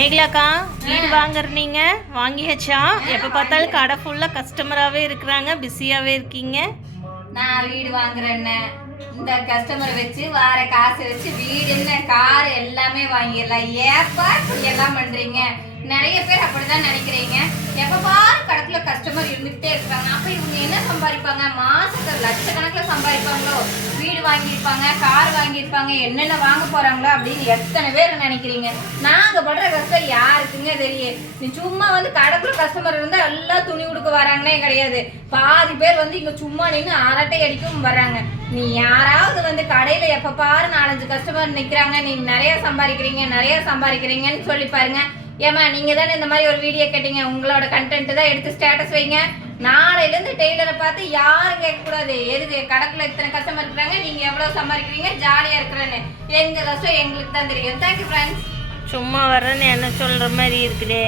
மேகலாக்கா வீடு வாங்குறீங்க வாங்கியாச்சா? எப்போ பார்த்தாலும் கடை ஃபுல்லாக கஸ்டமராகவே இருக்கிறாங்க, பிஸியாகவே இருக்கீங்க. நான் வீடு வாங்குறேன்னு இந்த கஸ்டமரை வச்சு வார காசு வச்சு வீடு என்ன கார் எல்லாமே வாங்கிடலாம். ஏப்பா இப்படி எல்லாம் பண்றீங்க? நிறைய பேர் அப்படிதான் நினைக்கிறீங்க. எப்ப பாரு கடத்துல கஸ்டமர் இருந்துகிட்டே இருக்கிறாங்க. அப்ப இவங்க என்ன சம்பாதிப்பாங்க? மாசத்துல லட்சக்கணக்கில் சம்பாதிப்பாங்களோ? வீடு வாங்கியிருப்பாங்க, கார் வாங்கியிருப்பாங்க, என்னென்ன வாங்க போறாங்களோ அப்படின்னு எத்தனை பேர் நினைக்கிறீங்க. நாங்க படுற கஷ்டம் யாருக்குங்க தெரியும்? நீ சும்மா வந்து கடைக்குள்ள கஸ்டமர் இருந்தா எல்லாம் துணி உடுக்க வராங்கன்னே கிடையாது. பாதி பேர் வந்து இங்க சும்மா நின்று அரட்டை அடிக்கவும் வர்றாங்க. நீ யாராவது வந்து கடையில எப்ப பாரு 4-5 கஸ்டமர் நிக்கிறாங்க, நீ நிறைய சம்பாதிக்கிறீங்கன்னு சொல்லி பாருங்க. ஏமா நீங்க தானே இந்த மாதிரி ஒரு வீடியோ கேட்டீங்க, உங்களோட கண்டென்ட் தான் எடுத்து ஸ்டேட்டஸ் வைங்க. நாளையிலேருந்து டெய்லரை பார்த்து யாரும் கேட்கக்கூடாது, எதுக்கு கடைக்குள்ள இத்தனை கஸ்டமர் இருக்கிறாங்க, நீங்க எவ்வளவு சம்பாதிக்கிறீங்க, ஜாலியா இருக்கிறேன்னு. எங்க கஷ்டம் எங்களுக்கு தான் தெரியும். Thank you friends. சும்மா வர்றேன்னு என்ன சொல்கிற மாதிரி இருக்குதே.